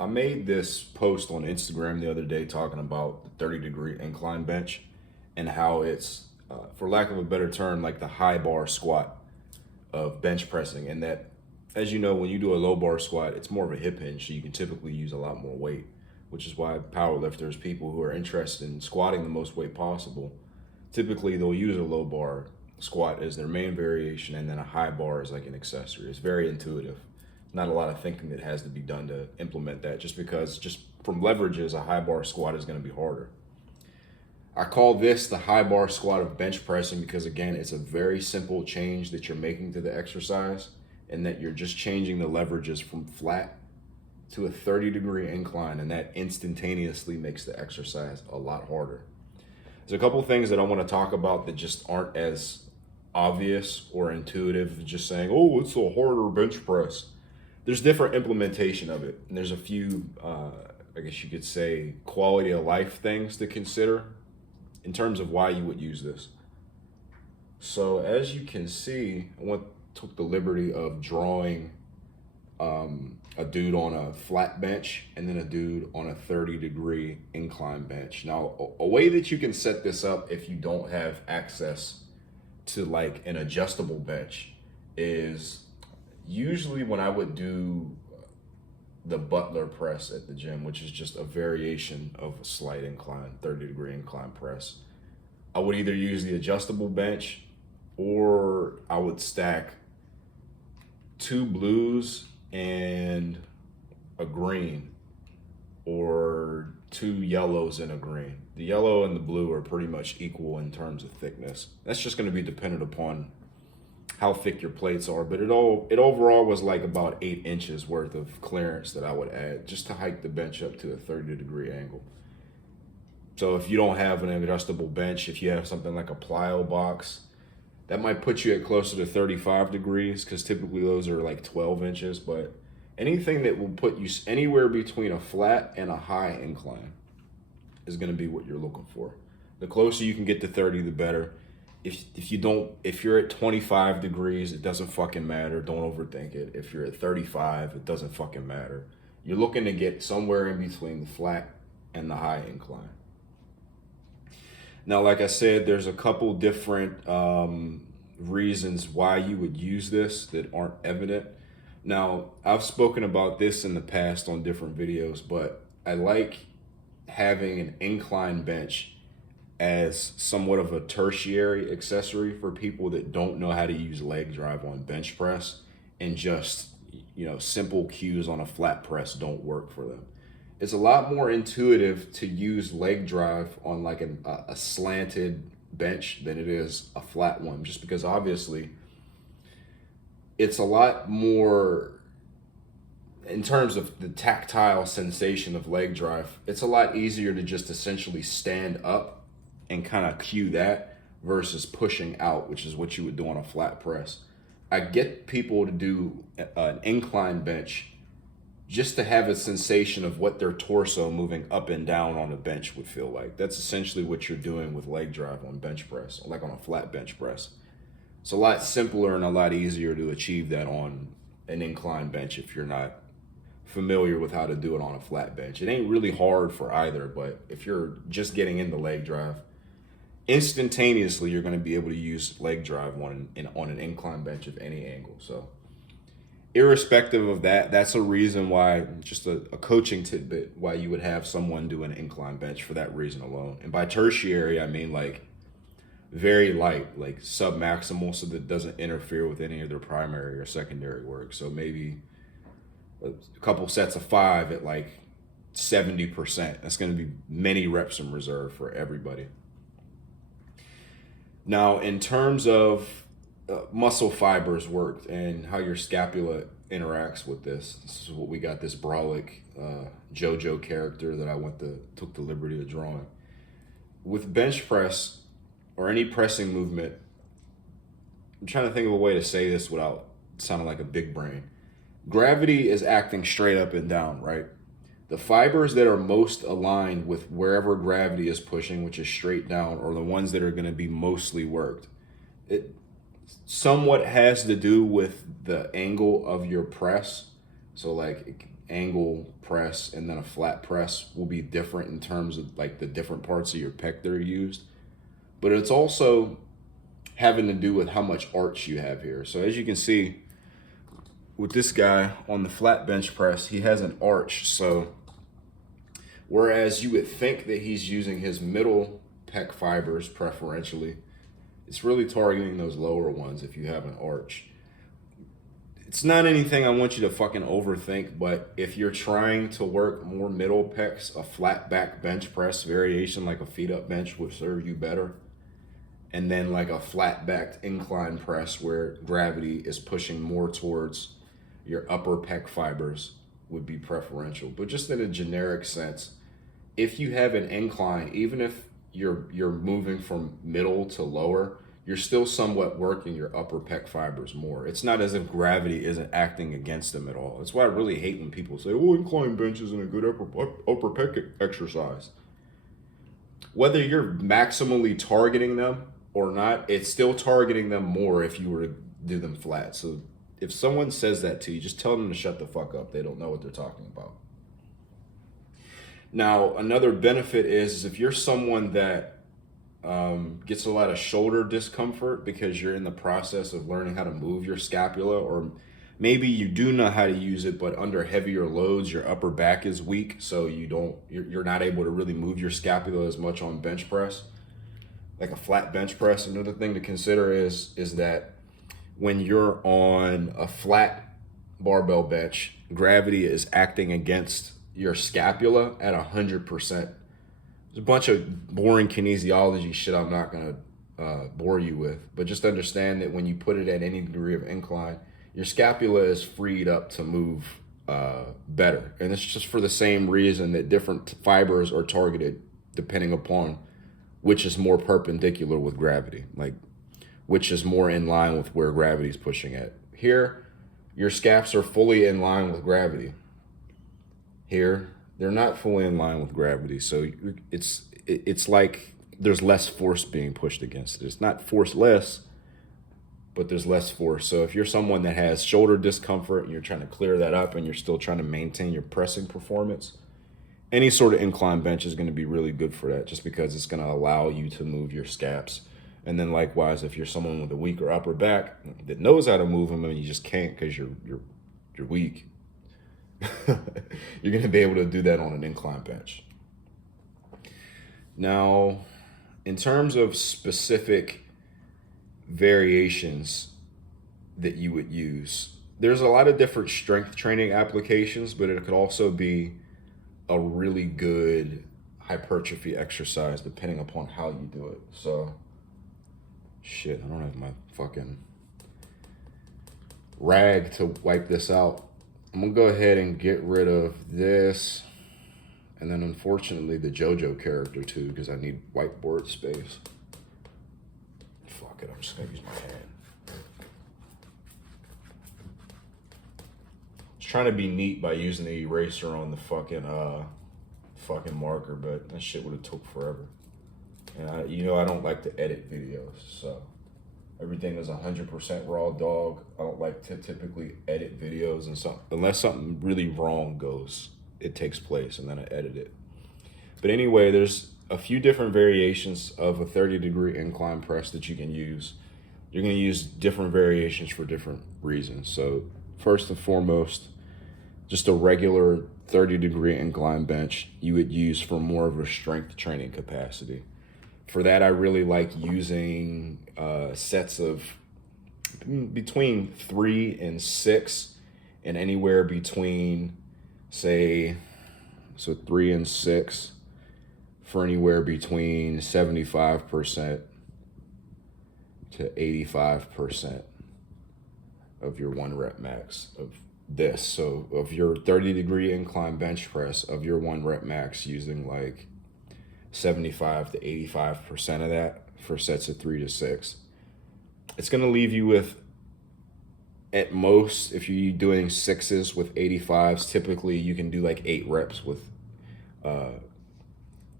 I made this post on Instagram the other day talking about the 30-degree incline bench and how it's, for lack of a better term, like the high bar squat of bench pressing. And that, as you know, when you do a low bar squat, it's more of a hip hinge, so you can typically use a lot more weight, which is why powerlifters, people who are interested in squatting the most weight possible, typically they'll use a low bar squat as their main variation, and then a high bar is like an accessory. It's very intuitive. Not a lot of thinking that has to be done to implement that, just because just from leverages, a high bar squat is going to be harder. I call this the high bar squat of bench pressing because, again, it's a very simple change that you're making to the exercise, and that you're just changing the leverages from flat to a 30-degree incline, and that instantaneously makes the exercise a lot harder. There's a couple things that I want to talk about that just aren't as obvious or intuitive, just saying, oh, it's a harder bench press. There's different implementation of it, and there's a few, I guess you could say, quality of life things to consider in terms of why you would use this. So as you can see, took the liberty of drawing a dude on a flat bench and then a dude on a 30-degree incline bench. Now, a way that you can set this up if you don't have access to like an adjustable bench is usually when I would do the Butler press at the gym, which is just a variation of a slight incline, 30-degree incline press, I would either use the adjustable bench or I would stack two blues and a green, or two yellows and a green. The yellow and the blue are pretty much equal in terms of thickness. That's just going to be dependent upon how thick your plates are, but it overall was like about 8 inches worth of clearance that I would add just to hike the bench up to a 30-degree angle. So if you don't have an adjustable bench, if you have something like a plyo box, that might put you at closer to 35 degrees, because typically those are like 12 inches, but anything that will put you anywhere between a flat and a high incline is going to be what you're looking for. The closer you can get to 30, the better. If you're at 25 degrees, it doesn't fucking matter. Don't overthink it. If you're at 35, it doesn't fucking matter. You're looking to get somewhere in between the flat and the high incline. Now, like I said, there's a couple different reasons why you would use this that aren't evident. Now, I've spoken about this in the past on different videos, but I like having an incline bench as somewhat of a tertiary accessory for people that don't know how to use leg drive on bench press, and just, simple cues on a flat press don't work for them. It's a lot more intuitive to use leg drive on like a slanted bench than it is a flat one, just because obviously it's a lot more, in terms of the tactile sensation of leg drive, it's a lot easier to just essentially stand up and kind of cue that versus pushing out, which is what you would do on a flat press. I get people to do an incline bench just to have a sensation of what their torso moving up and down on a bench would feel like. That's essentially what you're doing with leg drive on bench press, like on a flat bench press. It's a lot simpler and a lot easier to achieve that on an incline bench if you're not familiar with how to do it on a flat bench. It ain't really hard for either, but if you're just getting into leg drive, instantaneously you're going to be able to use leg drive on an incline bench of any angle. So irrespective of that, that's a reason why, just a coaching tidbit, why you would have someone do an incline bench for that reason alone. And by tertiary, I mean like very light, like sub-maximal, so that it doesn't interfere with any of their primary or secondary work. So maybe a couple sets of 5 at like 70%. That's going to be many reps in reserve for everybody. Now, in terms of muscle fibers worked and how your scapula interacts with this is what we got this brolic JoJo character that I took the liberty of drawing. With bench press or any pressing movement, I'm trying to think of a way to say this without sounding like a big brain. Gravity is acting straight up and down, right? The fibers that are most aligned with wherever gravity is pushing, which is straight down, are the ones that are going to be mostly worked. It somewhat has to do with the angle of your press. So like angle press and then a flat press will be different in terms of like the different parts of your pec that are used. But it's also having to do with how much arch you have here. So as you can see with this guy on the flat bench press, he has an arch. So whereas you would think that he's using his middle pec fibers preferentially, it's really targeting those lower ones if you have an arch. It's not anything I want you to fucking overthink, but if you're trying to work more middle pecs, a flat back bench press variation like a feet up bench would serve you better. And then like a flat backed incline press where gravity is pushing more towards your upper pec fibers would be preferential. But just in a generic sense, if you have an incline, even if you're moving from middle to lower, you're still somewhat working your upper pec fibers more. It's not as if gravity isn't acting against them at all. That's why I really hate when people say, oh, incline bench isn't a good upper pec exercise. Whether you're maximally targeting them or not, it's still targeting them more if you were to do them flat. So if someone says that to you, just tell them to shut the fuck up. They don't know what they're talking about. Now, another benefit is if you're someone that gets a lot of shoulder discomfort because you're in the process of learning how to move your scapula, or maybe you do know how to use it, but under heavier loads, your upper back is weak, so you're not able to really move your scapula as much on bench press, like a flat bench press. Another thing to consider is that when you're on a flat barbell bench, gravity is acting against your scapula at 100%. There's a bunch of boring kinesiology shit I'm not going to bore you with, but just understand that when you put it at any degree of incline, your scapula is freed up to move better. And it's just for the same reason that different fibers are targeted depending upon which is more perpendicular with gravity, like which is more in line with where gravity is pushing at. Here, your scaps are fully in line with gravity. Here, they're not fully in line with gravity, so it's like there's less force being pushed against it. It's not force less, but there's less force. So if you're someone that has shoulder discomfort and you're trying to clear that up and you're still trying to maintain your pressing performance, any sort of incline bench is going to be really good for that, just because it's going to allow you to move your scaps. And then likewise, if you're someone with a weaker upper back that knows how to move them and you just can't because you're weak, you're going to be able to do that on an incline bench. Now, in terms of specific variations that you would use, there's a lot of different strength training applications, but it could also be a really good hypertrophy exercise depending upon how you do it. So, shit, I don't have my fucking rag to wipe this out. I'm gonna go ahead and get rid of this, and then unfortunately the JoJo character too, because I need whiteboard space. Fuck it, I'm just gonna use my hand. I was trying to be neat by using the eraser on the fucking marker, but that shit would have took forever. And I don't like to edit videos, so everything is 100% raw dog. I don't like to typically edit videos unless something really wrong takes place, and then I edit it. But anyway, there's a few different variations of a 30-degree incline press that you can use. You're going to use different variations for different reasons. So first and foremost, just a regular 30-degree incline bench you would use for more of a strength training capacity. For that, I really like using sets of between 3 and 6, and anywhere between, say, so 3 and 6 for anywhere between 75% to 85% of your 1 rep max of this. So of your 30-degree incline bench press, of your 1 rep max, using like 75 to 85% of that for sets of 3 to 6. It's going to leave you with, at most, if you're doing 6s with 85s, typically you can do like 8 reps with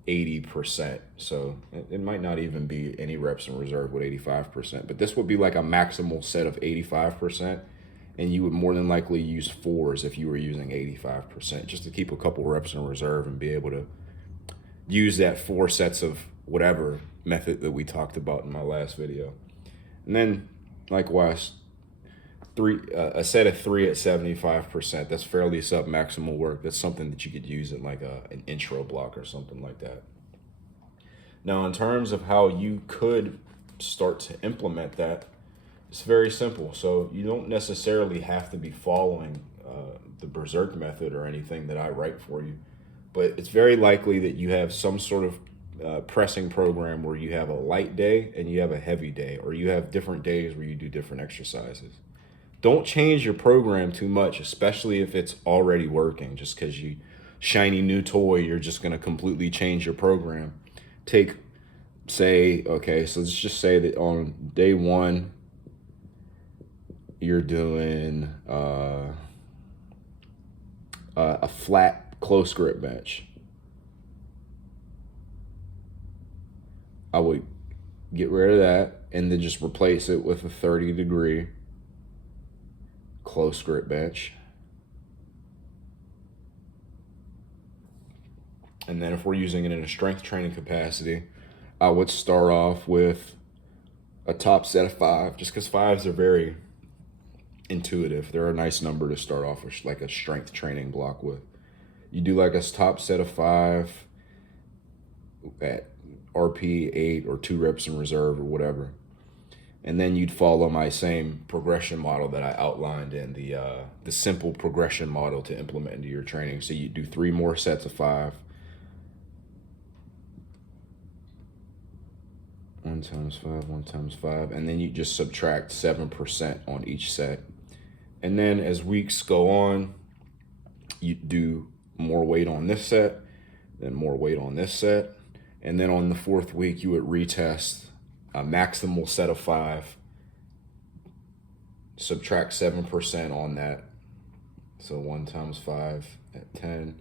80%. So it might not even be any reps in reserve with 85%, but this would be like a maximal set of 85%. and you would more than likely use 4s if you were using 85%, just to keep a couple reps in reserve and be able to use that 4 sets of whatever method that we talked about in my last video. And then likewise, a set of 3 at 75%. That's fairly sub-maximal work. That's something that you could use in like an intro block or something like that. Now, in terms of how you could start to implement that, it's very simple. So you don't necessarily have to be following the Berserk method or anything that I write for you, but it's very likely that you have some sort of pressing program where you have a light day and you have a heavy day, or you have different days where you do different exercises. Don't change your program too much, especially if it's already working. Just because you shiny new toy, you're just going to completely change your program. Okay, so let's just say that on day 1, you're doing a flat close grip bench. I would get rid of that and then just replace it with a 30-degree close grip bench. And then if we're using it in a strength training capacity, I would start off with a top set of 5, just because 5s are very intuitive. They're a nice number to start off with, like a strength training block with. You do like a top set of 5 at RP 8 or 2 reps in reserve or whatever. And then you'd follow my same progression model that I outlined in the simple progression model to implement into your training. So you do 3 more sets of 5. 1 times 5, 1 times 5, and then you just subtract 7% on each set. And then as weeks go on, you do more weight on this set, then more weight on this set, and then on the 4th week, you would retest a maximal set of 5, subtract 7% on that. So 1 times 5 at 10,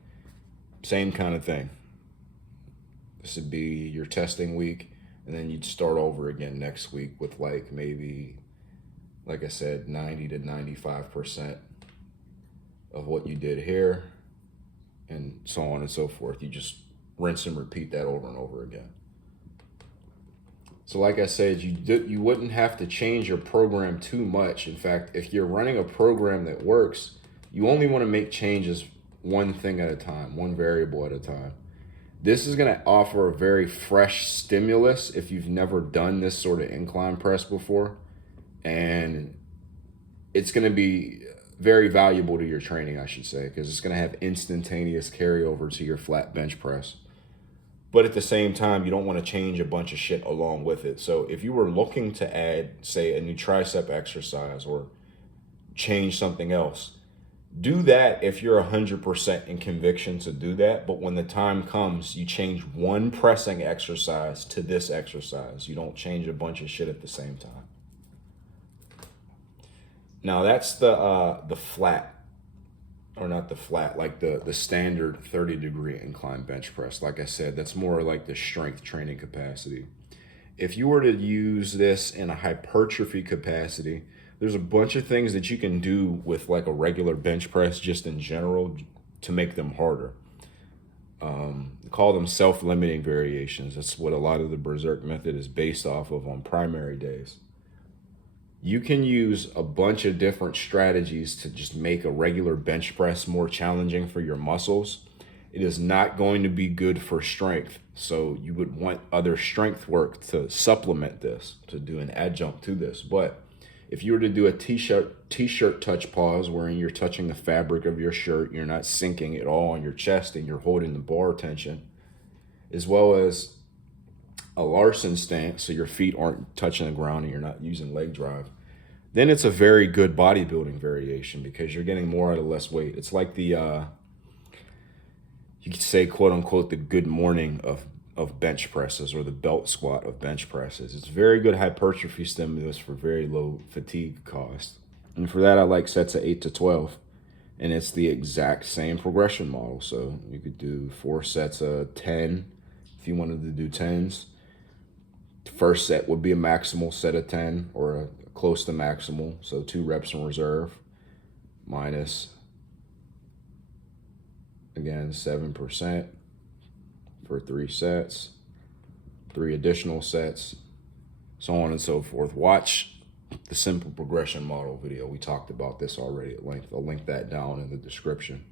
same kind of thing. This would be your testing week, and then you'd start over again next week with like maybe, like I said, 90 to 95% of what you did here, and so on and so forth. You just rinse and repeat that over and over again. So like I said, you wouldn't have to change your program too much. In fact, if you're running a program that works, you only want to make changes one thing at a time, one variable at a time. This is going to offer a very fresh stimulus if you've never done this sort of incline press before. And it's going to be very valuable to your training, I should say, because it's going to have instantaneous carryover to your flat bench press. But at the same time, you don't want to change a bunch of shit along with it. So if you were looking to add, say, a new tricep exercise or change something else, do that if you're 100% in conviction to do that. But when the time comes, you change one pressing exercise to this exercise. You don't change a bunch of shit at the same time. Now that's the flat, or not the flat, like the standard 30-degree incline bench press. Like I said, that's more like the strength training capacity. If you were to use this in a hypertrophy capacity, there's a bunch of things that you can do with like a regular bench press just in general to make them harder. Call them self-limiting variations. That's what a lot of the Berserk method is based off of on primary days. You can use a bunch of different strategies to just make a regular bench press more challenging for your muscles. It is not going to be good for strength. So you would want other strength work to supplement this, to do an adjunct to this. But if you were to do a t-shirt touch pause, wherein you're touching the fabric of your shirt, you're not sinking it all on your chest and you're holding the bar tension, as well as a Larson stance, so your feet aren't touching the ground and you're not using leg drive, then it's a very good bodybuilding variation because you're getting more out of less weight. It's like the, you could say, quote unquote, the good morning of bench presses, or the belt squat of bench presses. It's very good hypertrophy stimulus for very low fatigue cost. And for that, I like sets of 8 to 12. And it's the exact same progression model. So you could do 4 sets of 10 if you wanted to do 10s. The first set would be a maximal set of 10, or a close to maximal, so 2 reps in reserve. minus, again, 7% for 3 sets, 3 additional sets, so on and so forth. Watch the simple progression model video. We talked about this already at length. I'll link that down in the description.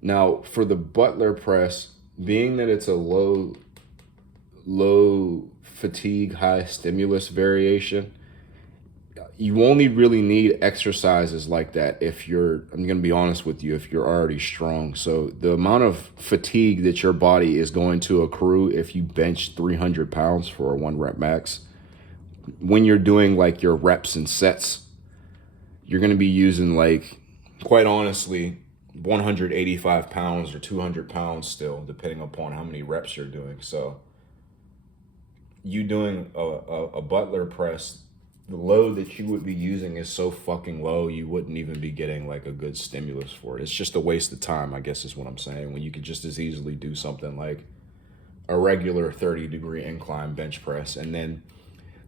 Now, for the Butler press, being that it's a low fatigue, high stimulus variation, you only really need exercises like that if you're, I'm going to be honest with you, if you're already strong. So the amount of fatigue that your body is going to accrue if you bench 300 pounds for a 1 rep max, when you're doing like your reps and sets, you're going to be using, like, quite honestly, 185 pounds or 200 pounds still, depending upon how many reps you're doing. So you doing a Butler press, the load that you would be using is so fucking low, you wouldn't even be getting like a good stimulus for it. It's just a waste of time, I guess is what I'm saying, when you could just as easily do something like a regular 30-degree incline bench press, and then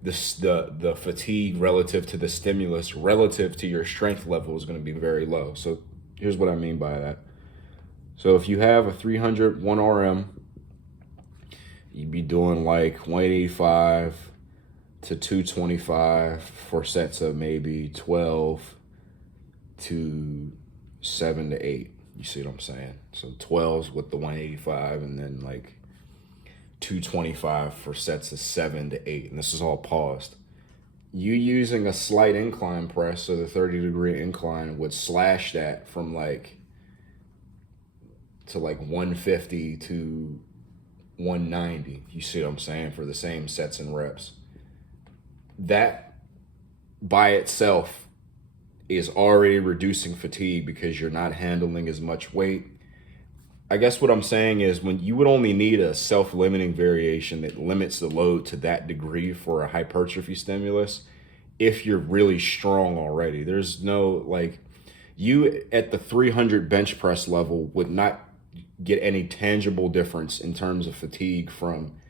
the fatigue relative to the stimulus relative to your strength level is going to be very low. So here's what I mean by that. So if you have a 300 1 RM, you'd be doing like 185 to 225 for sets of maybe 12 to 7 to 8. You see what I'm saying? So 12s with the 185, and then like 225 for sets of 7 to 8. And this is all paused. You using a slight incline press, so the 30-degree incline would slash that from like to like 150 to 190. You see what I'm saying? For the same sets and reps. That by itself is already reducing fatigue because you're not handling as much weight. I guess what I'm saying is, when you would only need a self-limiting variation that limits the load to that degree for a hypertrophy stimulus if you're really strong already. There's no, like, you at the 300 bench press level would not get any tangible difference in terms of fatigue from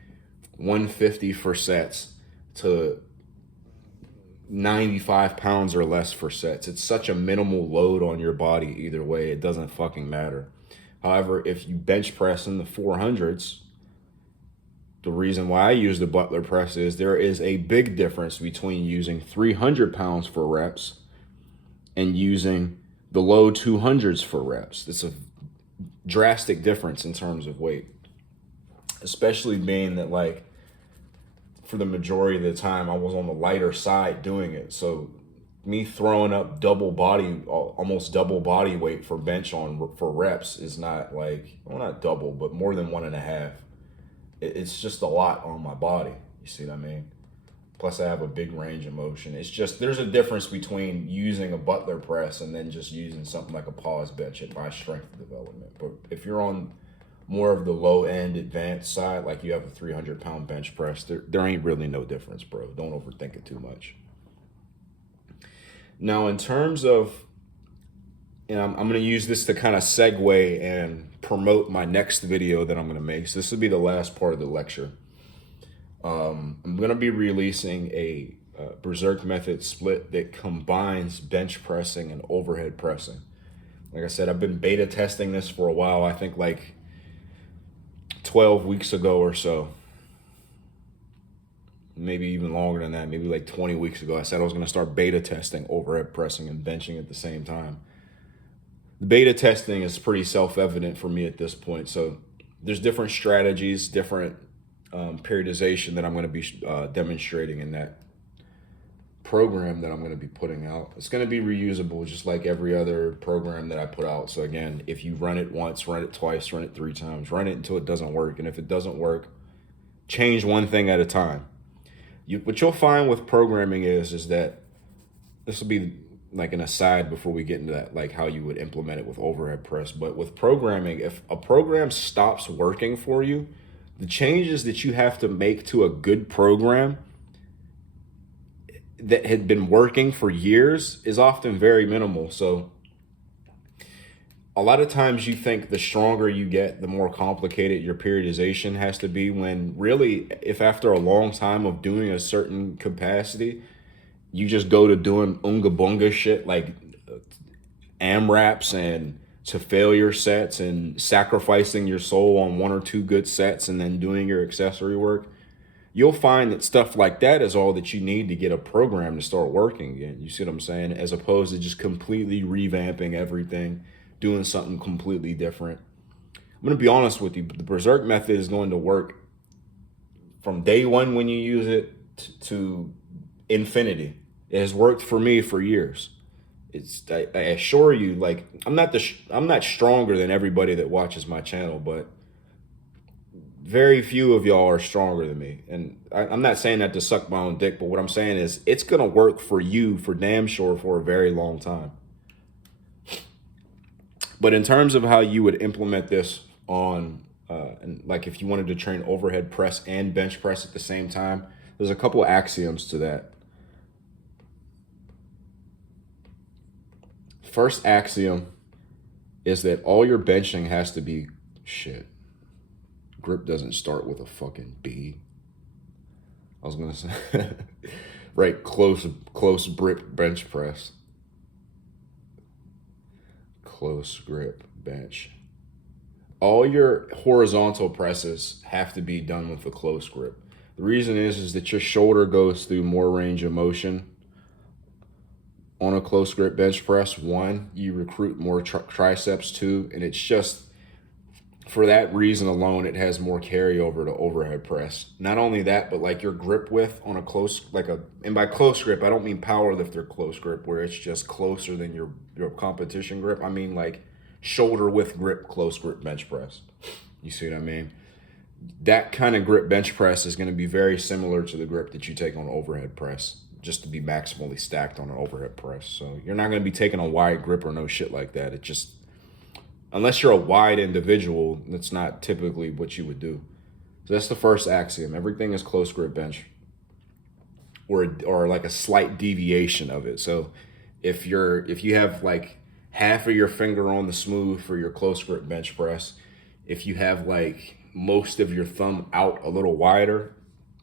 150 for sets to 95 pounds or less for sets. It's such a minimal load on your body either way, it doesn't fucking matter. However, if you bench press in the 400s, the reason why I use the Butler press is there is a big difference between using 300 pounds for reps and using the low 200s for reps. It's a drastic difference in terms of weight, especially being that, like, for the majority of the time I was on the lighter side doing it. So me throwing up almost double body weight for bench for reps is not like, well, not double, but more than 1.5. It's just a lot on my body. You see what I mean? Plus I have a big range of motion. It's just, there's a difference between using a Butler press and then just using something like a pause bench at my strength development. But if you're on more of the low end advanced side, like you have a 300-pound bench press, there ain't really no difference, bro. Don't overthink it too much. Now, in terms of, and I'm going to use this to kind of segue and promote my next video that I'm going to make. So this will be the last part of the lecture. I'm going to be releasing a Berserk Method split that combines bench pressing and overhead pressing. Like I said, I've been beta testing this for a while. I think like 12 weeks ago or so, maybe even longer than that, maybe like 20 weeks ago, I said I was going to start beta testing overhead pressing and benching at the same time. The beta testing is pretty self-evident for me at this point. So there's different strategies, different periodization that I'm going to be demonstrating in that program that I'm going to be putting out. It's going to be reusable just like every other program that I put out. So again, if you run it once, run it twice, run it 3 times, run it until it doesn't work. And if it doesn't work, change one thing at a time. What you'll find with programming is that, this will be like an aside before we get into that, like how you would implement it with overhead press. But with programming, if a program stops working for you, the changes that you have to make to a good program that had been working for years is often very minimal. So a lot of times you think the stronger you get, the more complicated your periodization has to be, when really, if after a long time of doing a certain capacity, you just go to doing unga bunga shit like AMRAPs and to failure sets and sacrificing your soul on 1 or 2 good sets and then doing your accessory work, you'll find that stuff like that is all that you need to get a program to start working again. You see what I'm saying? As opposed to just completely revamping everything, doing something completely different. I'm going to be honest with you. The Berserk Method is going to work from day one when you use it to infinity. It has worked for me for years. I assure you, like, I'm not stronger than everybody that watches my channel, but very few of y'all are stronger than me. And I'm not saying that to suck my own dick, but what I'm saying is it's going to work for you for damn sure for a very long time. But in terms of how you would implement this on, and like if you wanted to train overhead press and bench press at the same time, there's a couple axioms to that. First axiom is that all your benching has to be shit. Grip doesn't start with a fucking B. I was gonna say right, close grip bench press. Close grip bench. All your horizontal presses have to be done with a close grip. The reason is that your shoulder goes through more range of motion on a close grip bench press. 1, you recruit more triceps. 2, and it's just for that reason alone, it has more carryover to overhead press. Not only that, but like your grip width on a close, and by close grip, I don't mean power lifter close grip where it's just closer than your competition grip. I mean like shoulder width grip, close grip bench press. You see what I mean? That kind of grip bench press is going to be very similar to the grip that you take on overhead press, just to be maximally stacked on an overhead press. So you're not going to be taking a wide grip or no shit like that. It just, unless you're a wide individual, that's not typically what you would do. So that's the first axiom. Everything is close grip bench, or like a slight deviation of it. So if you have like half of your finger on the smooth for your close grip bench press, if you have like most of your thumb out a little wider,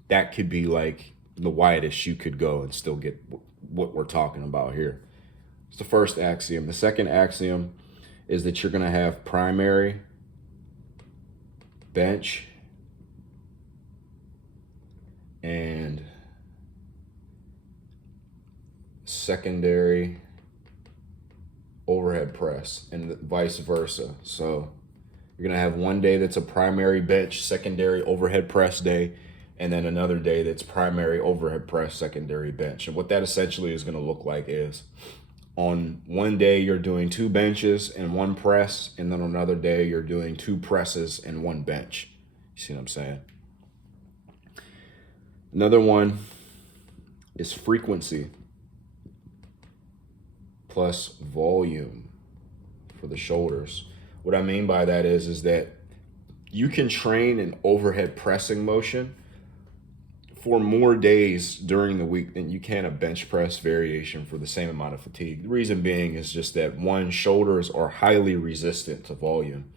that could be like the widest you could go and still get what we're talking about here. It's the first axiom. The second axiom is that you're going to have primary bench and secondary overhead press, and vice versa. So you're going to have one day that's a primary bench, secondary overhead press day, and then another day that's primary overhead press, secondary bench. And what that essentially is going to look like is on one day you're doing 2 benches and 1 press, and then on another day you're doing 2 presses and 1 bench. You see what I'm saying? Another one is frequency plus volume for the shoulders. What I mean by that is that you can train an overhead pressing motion for more days during the week than you can a bench press variation for the same amount of fatigue. The reason being is just that, 1, shoulders are highly resistant to volume.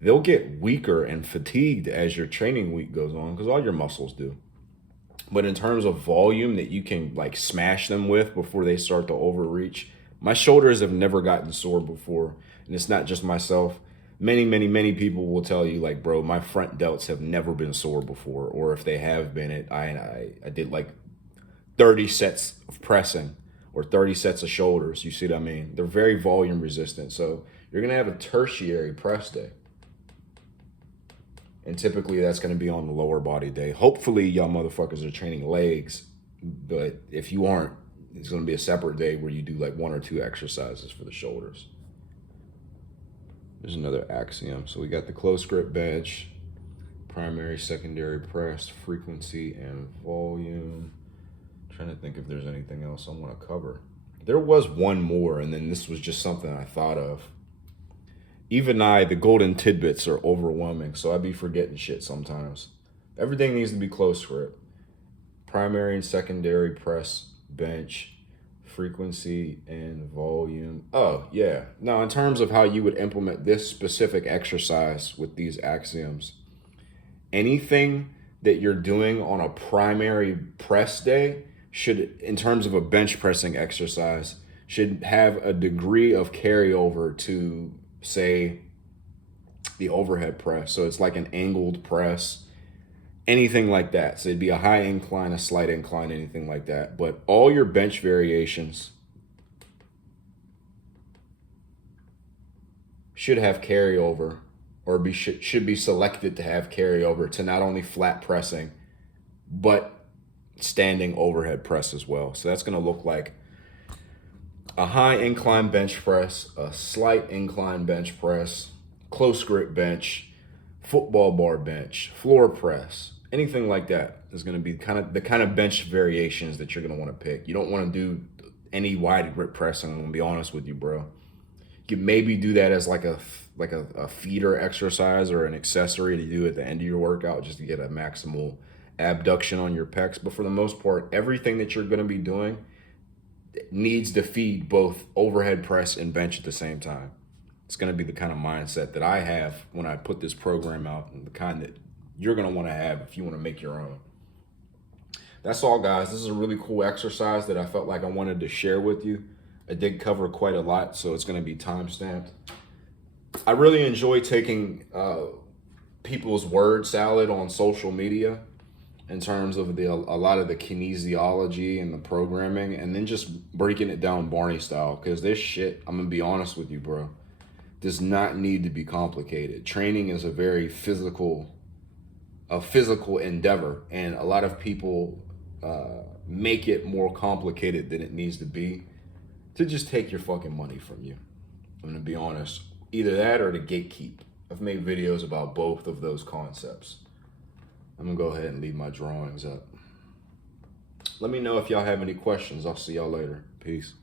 They'll get weaker and fatigued as your training week goes on, because all your muscles do. But in terms of volume that you can like smash them with before they start to overreach, my shoulders have never gotten sore before. And it's not just myself. Many people will tell you, like, bro, my front delts have never been sore before. Or if they have been, I did like 30 sets of pressing or 30 sets of shoulders. You see what I mean? They're very volume resistant. So you're going to have a tertiary press day. And typically that's going to be on the lower body day. Hopefully y'all motherfuckers are training legs. But if you aren't, it's going to be a separate day where you do like 1 or 2 exercises for the shoulders. There's another axiom. So we got the close grip bench, primary, secondary press, frequency, and volume. I'm trying to think if there's anything else I want to cover. There was one more, and then this was just something I thought of. Even the golden tidbits are overwhelming, so I be forgetting shit sometimes. Everything needs to be close grip. Primary and secondary press, bench, frequency, and volume. Oh, yeah. Now, in terms of how you would implement this specific exercise with these axioms, anything that you're doing on a primary press day should, in terms of a bench pressing exercise, should have a degree of carryover to, say, the overhead press. So it's like an angled press, anything like that. So it'd be a high incline, a slight incline, anything like that. But all your bench variations should have carryover, or should be selected to have carryover to not only flat pressing, but standing overhead press as well. So that's going to look like a high incline bench press, a slight incline bench press, close grip bench, football bar bench, floor press, anything like that is going to be the kind of bench variations that you're going to want to pick. You don't want to do any wide grip pressing. I'm going to be honest with you, bro. You can maybe do that as like a feeder exercise or an accessory to do at the end of your workout just to get a maximal abduction on your pecs. But for the most part, everything that you're going to be doing needs to feed both overhead press and bench at the same time. It's going to be the kind of mindset that I have when I put this program out, and the kind that you're going to want to have if you want to make your own. That's all, guys. This is a really cool exercise that I felt like I wanted to share with you. I did cover quite a lot, so it's going to be time-stamped. I really enjoy taking people's word salad on social media in terms of a lot of the kinesiology and the programming, and then just breaking it down Barney style, because this shit, I'm going to be honest with you, bro, does not need to be complicated. Training is a very physical endeavor, and a lot of people make it more complicated than it needs to be to just take your fucking money from you. I'm gonna be honest, either that or to gatekeep. I've made videos about both of those concepts. I'm gonna go ahead and leave my drawings up. Let me know if y'all have any questions. I'll see y'all later. Peace.